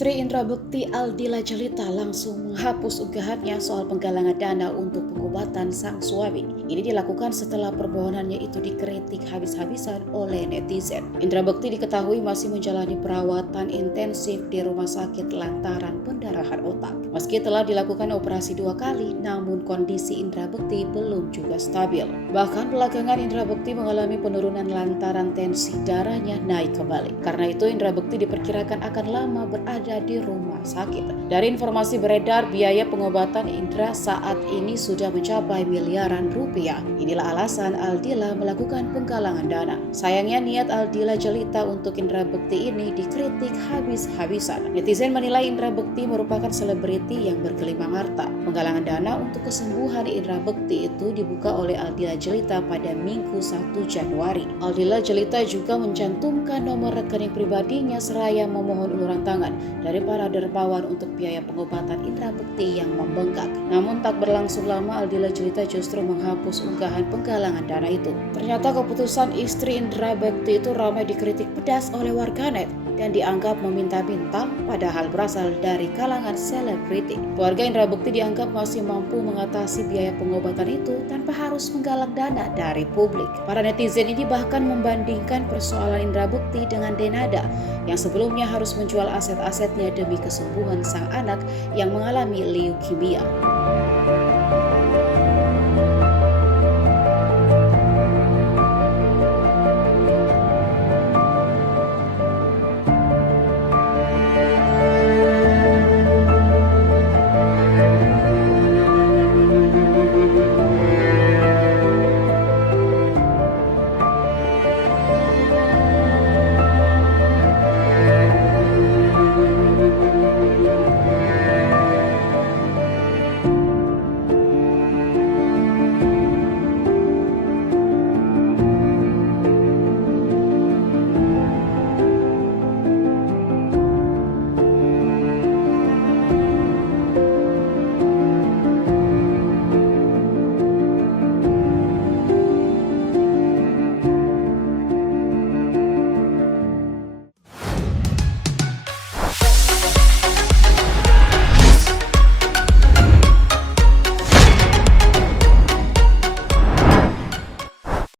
Istri Indra Bekti Aldila Jelita langsung menghapus unggahannya soal penggalangan dana untuk pengobatan sang suami. Ini dilakukan setelah permohonannya itu dikritik habis-habisan oleh netizen. Indra Bekti diketahui masih menjalani perawatan intensif di rumah sakit lantaran pendarahan otak. Meski telah dilakukan operasi 2 kali, namun kondisi Indra Bekti belum juga stabil. Bahkan belakangan Indra Bekti mengalami penurunan lantaran tensi darahnya naik kembali. Karena itu Indra Bekti diperkirakan akan lama berada di rumah sakit. Dari informasi beredar, biaya pengobatan Indra saat ini sudah mencapai miliaran rupiah. Inilah alasan Aldila melakukan penggalangan dana. Sayangnya niat Aldila Jelita untuk Indra Bekti ini dikritik habis-habisan. Netizen menilai Indra Bekti merupakan selebriti yang bergelimang harta. Penggalangan dana untuk kesembuhan Indra Bekti itu dibuka oleh Aldila Jelita pada Minggu 1 Januari. Aldila Jelita juga mencantumkan nomor rekening pribadinya seraya memohon uluran tangan dari para dermawan untuk biaya pengobatan Indra Bekti yang membengkak. Namun tak berlangsung lama Aldila Jelita justru menghapus unggahan penggalangan dana itu. Ternyata keputusan istri Indra Bekti itu ramai dikritik pedas oleh warganet dan dianggap meminta-minta padahal berasal dari kalangan selebriti. Keluarga Indra Bekti dianggap masih mampu mengatasi biaya pengobatan itu tanpa harus menggalang dana dari publik. Para netizen ini bahkan membandingkan persoalan Indra Bekti dengan Denada yang sebelumnya harus menjual aset-asetnya demi kesembuhan sang anak yang mengalami leukemia.